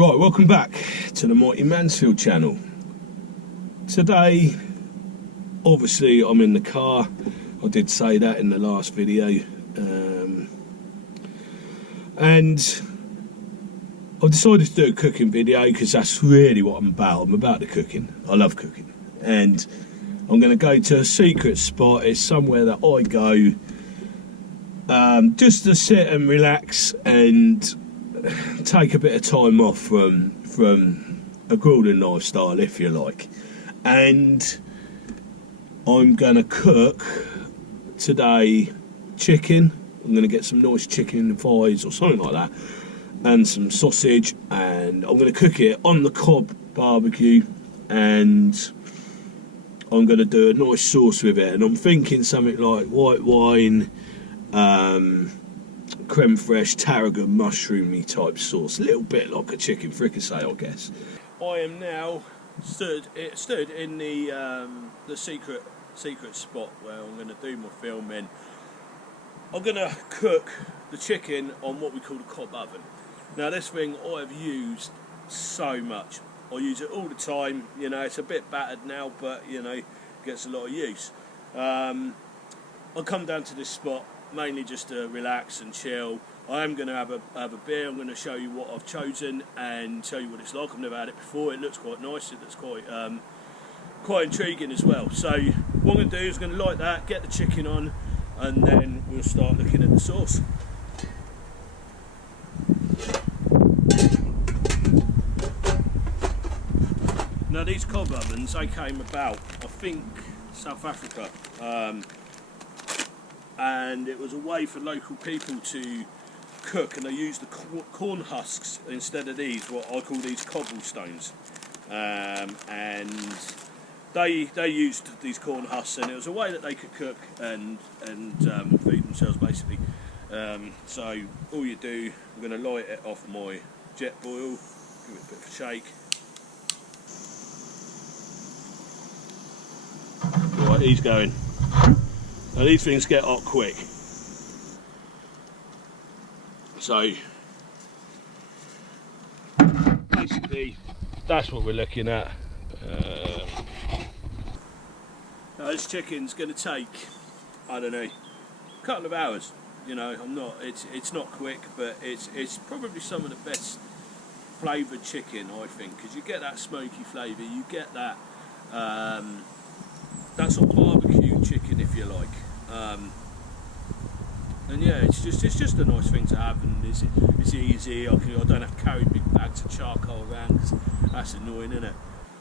Right, welcome back to the Mighty Mansfield channel. Today, obviously I'm in the car. I did say that in the last video. And I've decided to do a cooking video because that's really what I'm about. I'm about the cooking. I love cooking. And I'm going to go to a secret spot. It's somewhere that I go just to sit and relax and take a bit of time off from a grueling lifestyle, if you like. And I'm going to cook today chicken. I'm going to get some nice chicken thighs or something like that, and some sausage, and I'm going to cook it on the Cobb barbecue, and I'm going to do a nice sauce with it. And I'm thinking something like white wine, creme fraiche, tarragon, mushroomy type sauce, a little bit like a chicken fricassee, I guess. I am now stood in the secret spot where I'm going to do my filming. I'm going to cook the chicken on what we call the Cobb oven. Now this thing I've used so much. I use it all the time. You know, it's a bit battered now, but you know, gets a lot of use. I'll come down to this spot mainly just to relax and chill. I am going to have a beer. I'm going to show you what I've chosen and tell you what it's like. I've never had it before. It looks quite nice. It looks quite intriguing as well. So what I'm going to do is I'm going to light that, get the chicken on, and then we'll start looking at the sauce. Now these Cobb ovens, they came about, I think, South Africa, and it was a way for local people to cook, and they used the corn husks instead of these, what I call these cobblestones, and they used these corn husks, and it was a way that they could cook and feed themselves basically. So all you do, I'm going to light it off my jet boil, give it a bit of a shake. Right, he's going. Now these things get hot quick. So basically that's what we're looking at. Now this chicken's going to take, I don't know, a couple of hours. You know, it's not quick, but it's probably some of the best flavoured chicken, I think, because you get that smoky flavour, you get that that sort of barbecue chicken, if you like, and yeah, it's just a nice thing to have, and it's easy. I don't have to carry big bags of charcoal around because that's annoying, isn't it?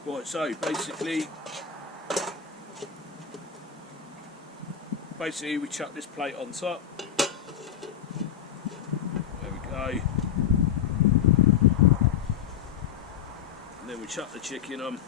Right, so basically we chuck this plate on top. There we go. And then we chuck the chicken on.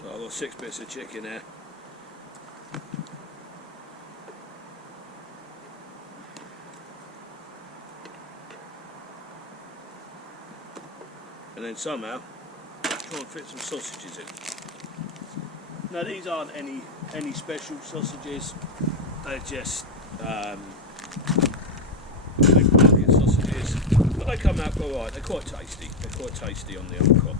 So I've got 6 bits of chicken there. And then somehow try and fit some sausages in. Now these aren't any special sausages. They're just market sausages, but they come out alright. They're quite tasty. They're quite tasty on the old Cobb.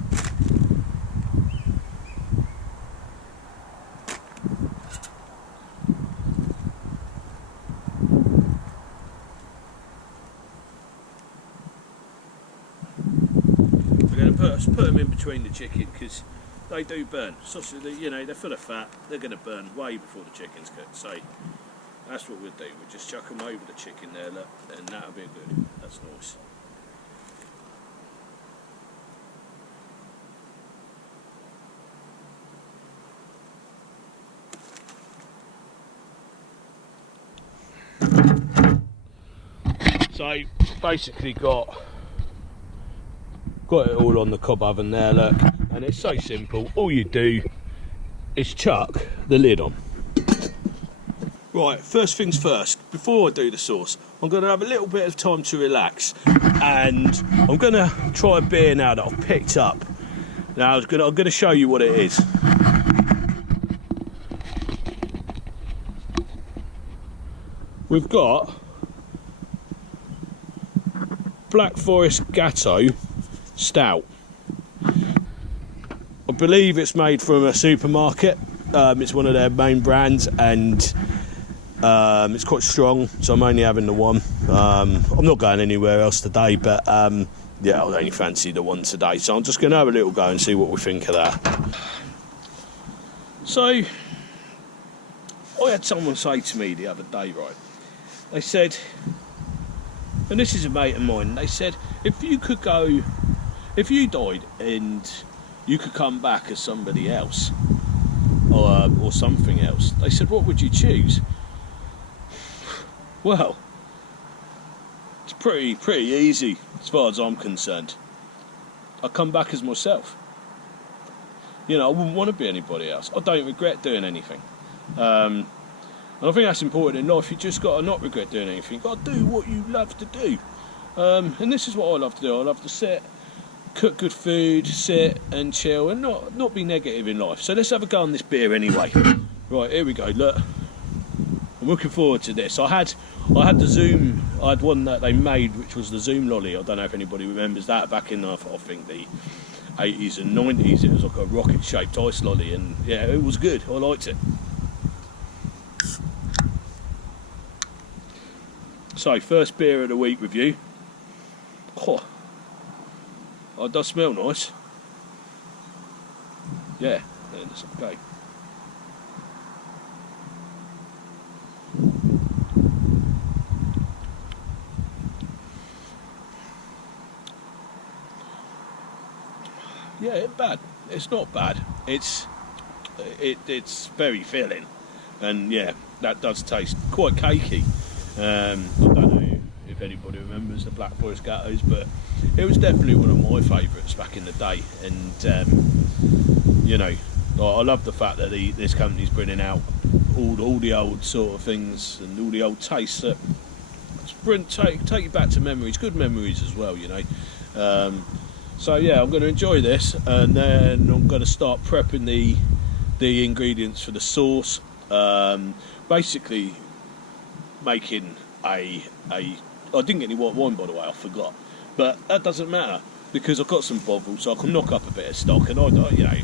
Put them in between the chicken because they do burn. Sausage, you know, they're full of fat. They're going to burn way before the chicken's cooked. So that's what we'll do. We'll just chuck them over the chicken there, look, and that'll be good. That's nice. So basically got it all on the Cobb oven there, look, and it's so simple. All you do is chuck the lid on. Right, first things first, before I do the sauce, I'm going to have a little bit of time to relax, and I'm going to try a beer now that I've picked up. Now, I'm going to show you what it is. We've got Black Forest Gatto Stout. I believe it's made from a supermarket. It's one of their main brands, and it's quite strong, so I'm only having the one. I'm not going anywhere else today, but yeah, I only fancy the one today, so I'm just going to have a little go and see what we think of that. So, I had someone say to me the other day, right, they said, and this is a mate of mine, they said, if you died and you could come back as somebody else, or something else, they said, what would you choose? Well, it's pretty easy as far as I'm concerned. I come back as myself. You know, I wouldn't want to be anybody else. I don't regret doing anything. And I think that's important in life. You just got to not regret doing anything. You've got to do what you love to do. And this is what I love to do. I love to sit, cook good food, sit and chill, and not be negative in life. So let's have a go on this beer anyway. Right, here we go. Look, I'm looking forward to this. I had the Zoom. I had one that they made, which was the Zoom lolly. I don't know if anybody remembers that back in I think the 80s and 90s. It was like a rocket-shaped ice lolly, and yeah, it was good. I liked it. So, first beer of the week review. Oh, it does smell nice. Yeah, it's okay. Yeah, it's bad. It's not bad. It's very filling, and yeah, that does taste quite cakey. I don't know if anybody remembers the Black Forest Gattos, but it was definitely one of my favourites back in the day. And you know, I love the fact that this company's bringing out all the old sort of things and all the old tastes that take you back to memories, good memories as well. You know. So yeah, I'm going to enjoy this, and then I'm going to start prepping the ingredients for the sauce. Basically, making I didn't get any white wine, by the way, I forgot, but that doesn't matter because I've got some bovril, so I can knock up a bit of stock, and you know,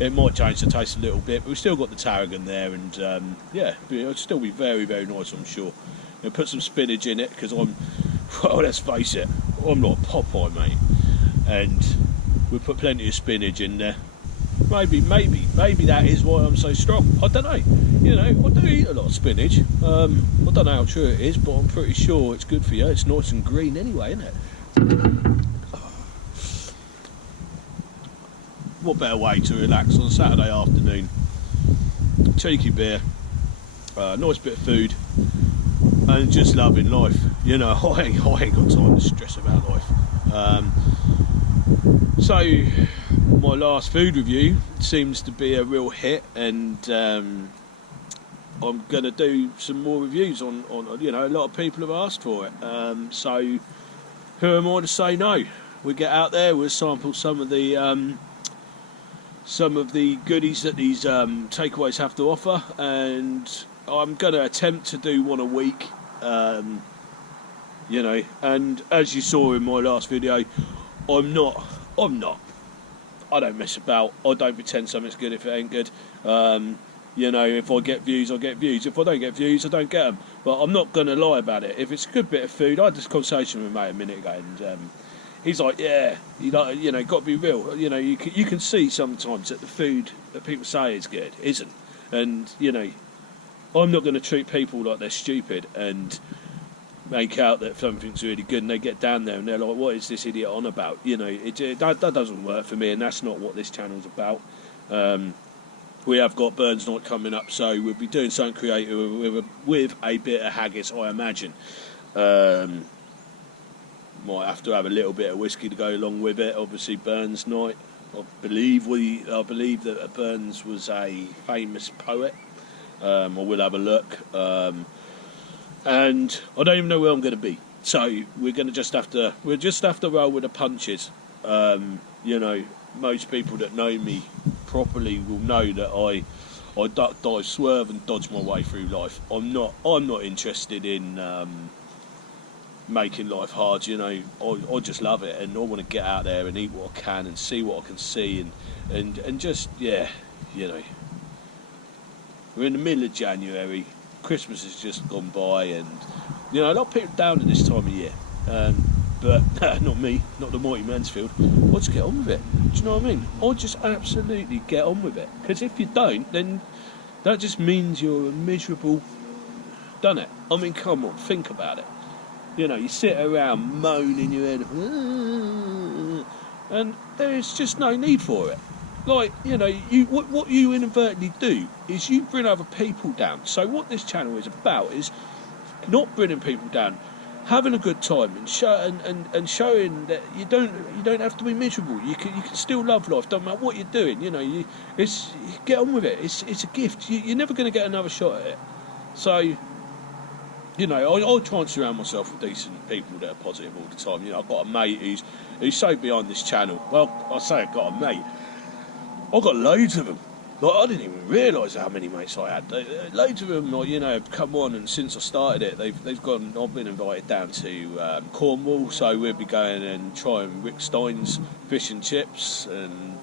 it might change the taste a little bit, but we've still got the tarragon there, and yeah, it'll still be very, very nice, I'm sure. I'll put some spinach in it because well, let's face it, I'm not Popeye, mate. And we'll put plenty of spinach in there. Maybe that is why I'm so strong. I don't know. You know, I do eat a lot of spinach. I don't know how true it is, but I'm pretty sure it's good for you. It's nice and green anyway, isn't it? What better way to relax on a Saturday afternoon? Cheeky beer, nice bit of food, and just loving life. You know, I ain't got time to stress about life. So my last food review seems to be a real hit, and I'm going to do some more reviews on you know, a lot of people have asked for it, so who am I to say no? We get out there, we'll sample some of the goodies that these takeaways have to offer, and I'm going to attempt to do one a week, you know, and as you saw in my last video, I don't mess about. I don't pretend something's good if it ain't good. You know, if I get views, I get views. If I don't get views, I don't get them. But I'm not going to lie about it. If it's a good bit of food, I had this conversation with a mate a minute ago, and he's like, yeah, you know, got to be real. You know, you can see sometimes that the food that people say is good isn't. And, you know, I'm not going to treat people like they're stupid and make out that something's really good, and they get down there and they're like, what is this idiot on about? You know, that doesn't work for me, and that's not what this channel's about. We have got Burns Night coming up, so we'll be doing something creative with a bit of haggis, I imagine. Might have to have a little bit of whiskey to go along with it. Obviously, Burns Night. I believe that Burns was a famous poet. I will have a look, and I don't even know where I'm going to be. So we're going to just have to roll with the punches. You know, most people that know me properly will know that I duck, dive, swerve, and dodge my way through life. I'm not interested in making life hard. You know, I just love it, and I want to get out there and eat what I can and see what I can see, and just, yeah, you know. We're in the middle of January. Christmas has just gone by, and you know, a lot of people down at this time of year. But not me, not the mighty Mansfield. I just get on with it. Do you know what I mean? I just absolutely get on with it. Because if you don't, then that just means you're a miserable, done it. I mean, come on, think about it. You know, you sit around moaning your head, and there's just no need for it. Like, you know, what you inadvertently do is you bring other people down. So what this channel is about is not bringing people down, having a good time, and showing that you don't have to be miserable. You can still love life. Don't matter what you're doing. You know, you get on with it. It's a gift. You're never going to get another shot at it. So, you know, I try and surround myself with decent people that are positive all the time. You know, I've got a mate who's so behind this channel. Well, I say I've got a mate. I've got loads of them. Like, I didn't even realise how many mates I had. Loads of them, like, you know, have come on, and since I started it, they've gone. I've been invited down to Cornwall, so we'll be going and trying Rick Stein's fish and chips, and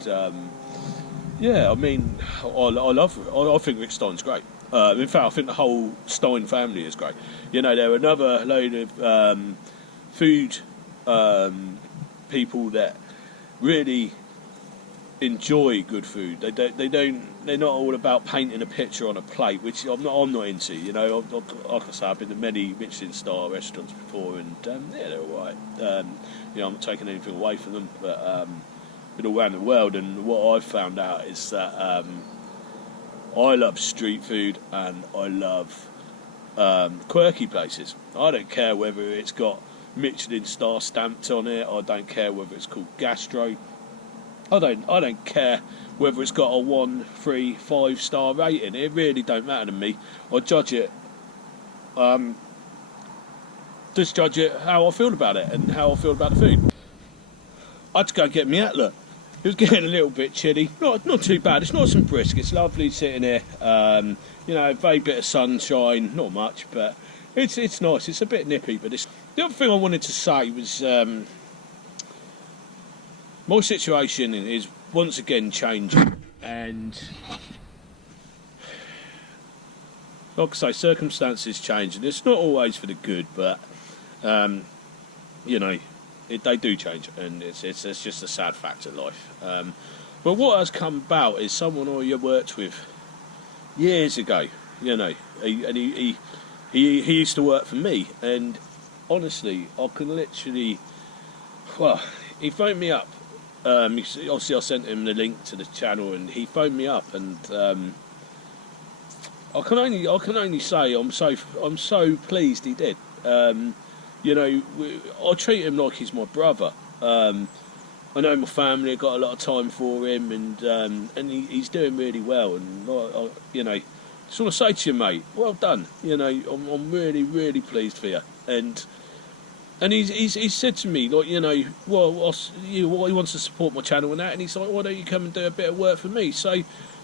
yeah, I mean, I think Rick Stein's great. In fact, I think the whole Stein family is great. You know, there are another load of food people that really enjoy good food. They're not all about painting a picture on a plate, which I'm not into. You know, like I say, I've been to many Michelin star restaurants before, and yeah, they're all right. You know, I'm not taking anything away from them, but been all around the world, and what I've found out is that I love street food, and I love quirky places. I don't care whether it's got Michelin star stamped on it. I don't care whether it's called gastro. I don't care whether it's got a 1, 3, 5-star rating. It really don't matter to me. I judge it. Just judge it how I feel about it and how I feel about the food. I had to go get me Atlas. It was getting a little bit chilly. Not too bad. It's nice and brisk. It's lovely sitting here. You know, very bit of sunshine. Not much, but it's nice. It's a bit nippy, but it's. The other thing I wanted to say was. My situation is once again changing, and like I say, circumstances change, and it's not always for the good, but you know, they do change, and it's just a sad fact of life. But what has come about is someone I worked with years ago. You know, he used to work for me, and honestly, I can literally, well, he phoned me up. Obviously, I sent him the link to the channel, and he phoned me up, and I can only say I'm so pleased he did. You know, I treat him like he's my brother. I know my family. I got a lot of time for him, and he's doing really well. And you know, just want to say to you, mate, well done. You know, I'm really, really pleased for you. And he's said to me, like, you know, well, he wants to support my channel and that, and he's like, why don't you come and do a bit of work for me? So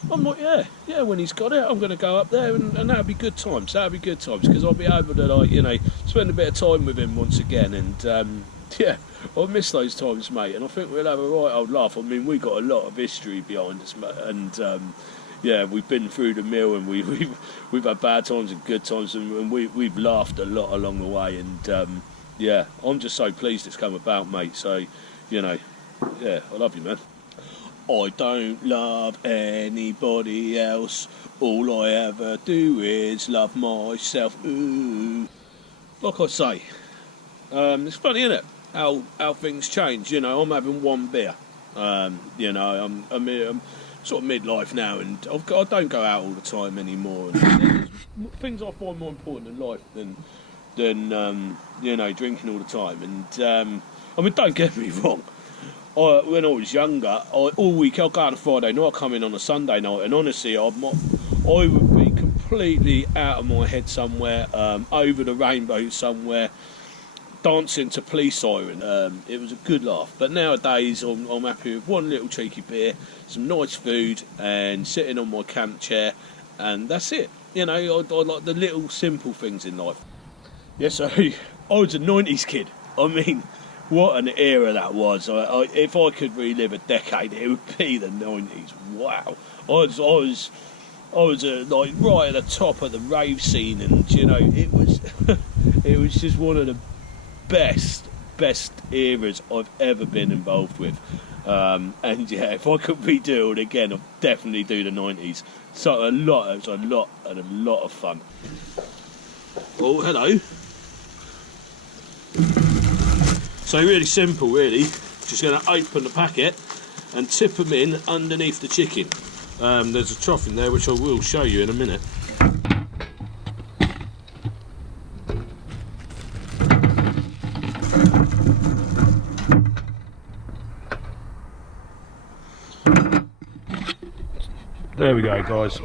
I'm like, yeah, when he's got it, I'm going to go up there, and that'll be good times. That'll be good times, because I'll be able to, like, you know, spend a bit of time with him once again, and yeah, I miss those times, mate, and I think we'll have a right old laugh. I mean, we've got a lot of history behind us, and yeah, we've been through the mill, and we've had bad times and good times, and we've laughed a lot along the way, and yeah, I'm just so pleased it's come about, mate. So, you know, yeah, I love you, man. I don't love anybody else. All I ever do is love myself. Ooh. Like I say, it's funny, isn't it? How things change. You know, I'm having one beer. You know, I'm sort of midlife now, and I don't go out all the time anymore. And there's things I find more important in life than you know, drinking all the time. And I mean, don't get me wrong, when I was younger, all week I'll go out on a Friday night, I come in on a Sunday night, and honestly I would be completely out of my head somewhere, over the rainbow somewhere, dancing to police siren. It was a good laugh. But nowadays I'm happy with one little cheeky beer, some nice food, and sitting on my camp chair, and that's it. You know, I like the little simple things in life. Yeah, so I was a 90s kid. I mean, what an era that was. If I could relive a decade, it would be the 90s. Wow. I was like right at the top of the rave scene, and you know, it was it was just one of the best eras I've ever been involved with. And yeah, if I could redo it again, I'd definitely do the 90s. So it was a lot of fun. Oh, hello. So really simple, really. Just going to open the packet and tip them in underneath the chicken. There's a trough in there which I will show you in a minute. There we go, guys.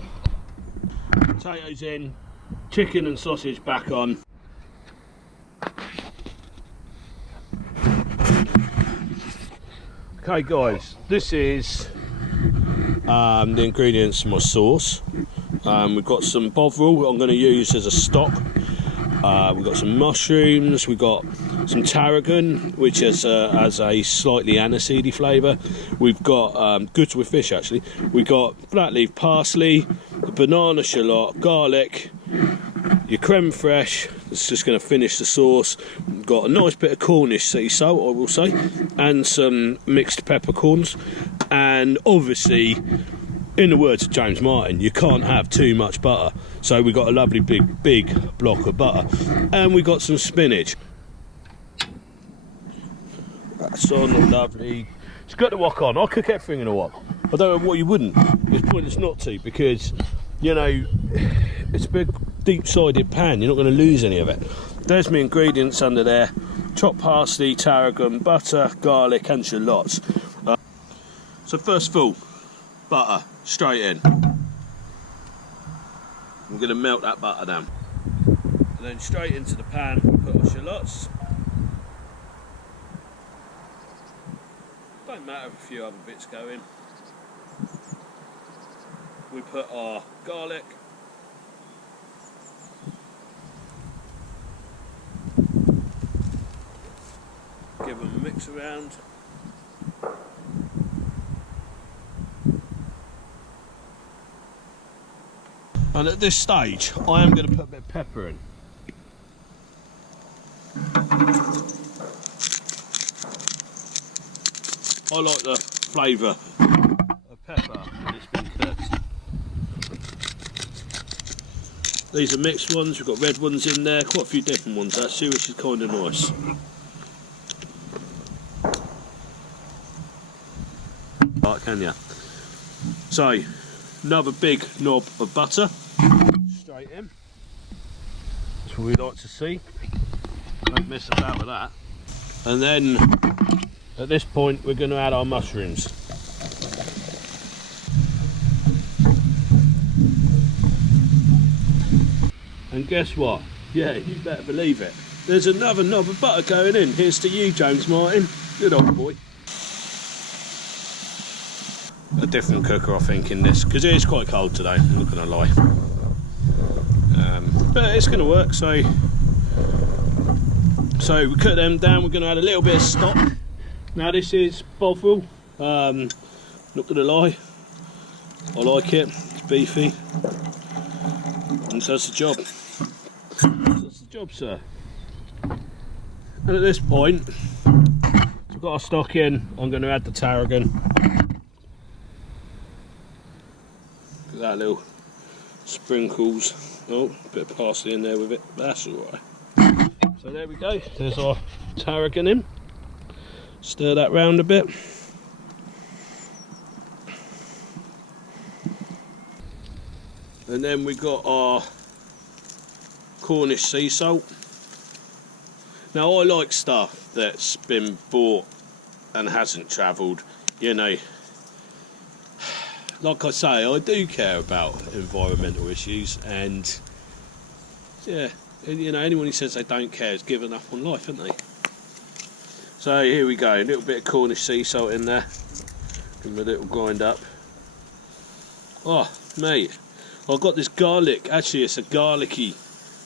Potatoes in, chicken and sausage back on. Okay guys, this is the ingredients for my sauce. We've got some bovril I'm going to use as a stock. We've got some mushrooms, we've got some tarragon, which has a slightly aniseedy flavour. We've got goods with fish actually. We've got flat leaf parsley, banana shallot, garlic, your creme fraiche. It's just going to finish the sauce. We've got a nice bit of Cornish sea salt, I will say, and some mixed peppercorns. And obviously, in the words of James Martin, you can't have too much butter. So we've got a lovely big block of butter, and we've got some spinach. That's on, lovely. It's got to wok on. I'll cook everything in a wok. I don't know what you wouldn't. It's pointless not to, because you know it's a big deep-sided pan. You're not going to lose any of it. There's my ingredients under there: chopped parsley, tarragon, butter, garlic, and shallots. So first of all, butter straight in. I'm going to melt that butter down, and then straight into the pan we put our shallots. Don't matter if a few other bits go in. We put our garlic, give them a mix around. And at this stage, I am going to put a bit of pepper in. I like the flavour of pepper when it's been cooked. These are mixed ones, we've got red ones in there, quite a few different ones actually, which is kind of nice. Right, can ya? So, another big knob of butter, straight in. That's what we like to see. Don't mess about with that. And then, at this point, we're going to add our mushrooms. And guess what? Yeah, you better believe it. There's another knob of butter going in. Here's to you, James Martin. Good old boy. A different cooker, I think, in this, because it is quite cold today, I'm not going to lie. But it's going to work, so we cut them down. We're going to add a little bit of stock. Now this is bovril, not going to lie, I like it, it's beefy, and does the job. Does the job, sir. And at this point, we've got our stock in. I'm going to add the tarragon. Look at that little sprinkles. Oh, a bit of parsley in there with it, that's alright. So there we go, there's our tarragon in. Stir that round a bit. And then we got our Cornish sea salt. Now I like stuff that's been bought and hasn't travelled. You know, like I say, I do care about environmental issues, and yeah, you know, anyone who says they don't care has given up on life, haven't they? So here we go, a little bit of Cornish sea salt in there, give them a little grind up. Oh mate, I've got this garlic, actually it's a garlicky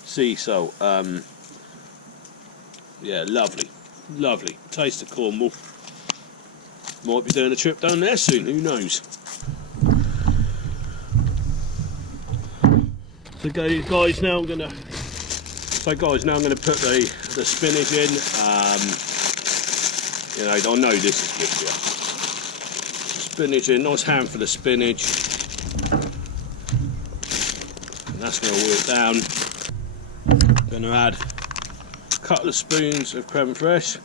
sea salt. Yeah, lovely, lovely, taste of Cornwall. Might be doing a trip down there soon, who knows. So guys, now I'm gonna put the spinach in. You know, I know this is good, yeah. Spinach in, nice handful of spinach. And that's gonna work down. Gonna add a couple of spoons of creme fraiche.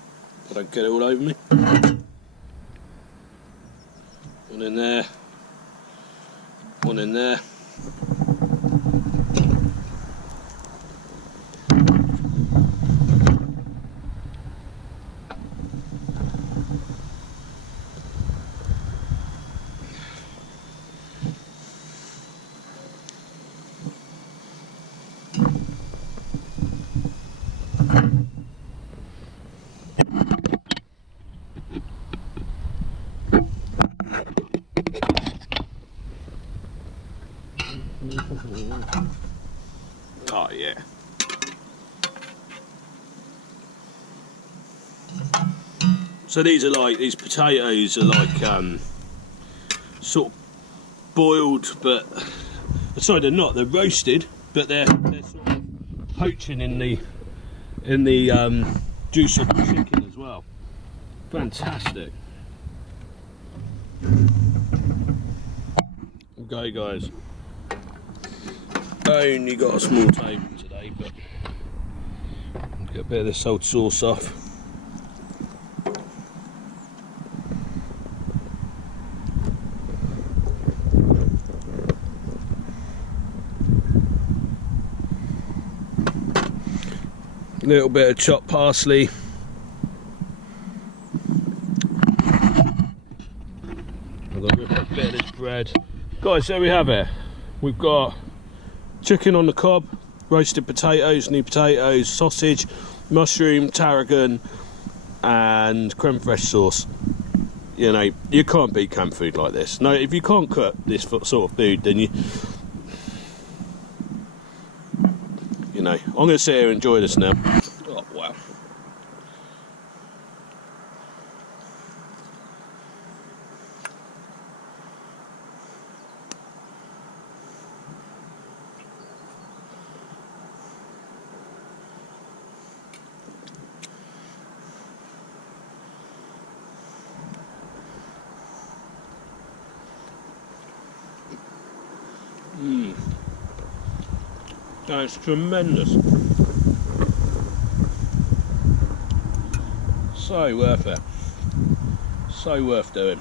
I don't get it all over me. One in there. One in there. Oh yeah. So these potatoes are like sort of boiled, but sorry, they're not. They're roasted, but they're sort of poaching in the juice of the chicken as well. Fantastic. Okay, guys. I only got a small table today, but I'll get a bit of this old sauce off. A little bit of chopped parsley. I've got a bit of this bread. Guys, there we have it. We've got chicken on the cob, roasted potatoes, new potatoes, sausage, mushroom, tarragon, and creme fraiche sauce. You know, you can't beat camp food like this. No, if you can't cook this sort of food, then you know, I'm going to sit here and enjoy this now. Oh, wow. That's tremendous. So worth it. So worth doing.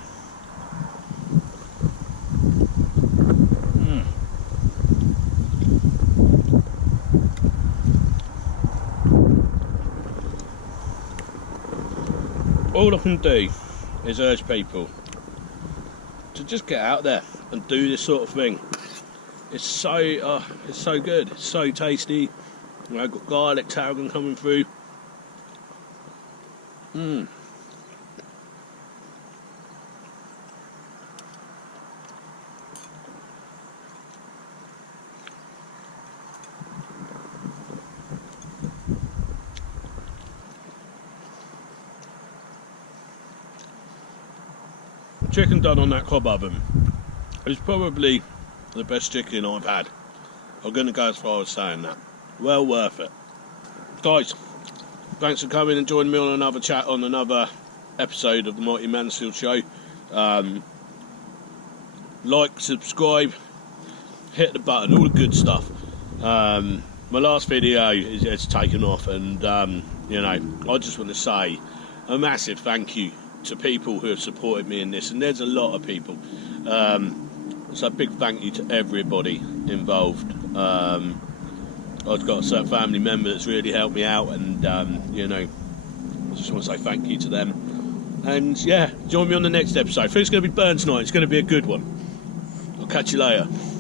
All I can do is urge people to just get out there and do this sort of thing. It's so good. It's so tasty. I've got garlic, tarragon coming through. Chicken done on that Cobb oven is probably the best chicken I've had. I'm going to go as far as saying that. Well worth it. Guys, thanks for coming and joining me on another chat on another episode of the Mighty Mansfield Show. Like, subscribe, hit the button, all the good stuff. My last video is taken off, and you know, I just want to say a massive thank you to people who have supported me in this, and there's a lot of people. So a big thank you to everybody involved. I've got a certain family member that's really helped me out, and you know, I just want to say thank you to them. And yeah, join me on the next episode. I think it's going to be Burns night. It's going to be a good one. I'll catch you later.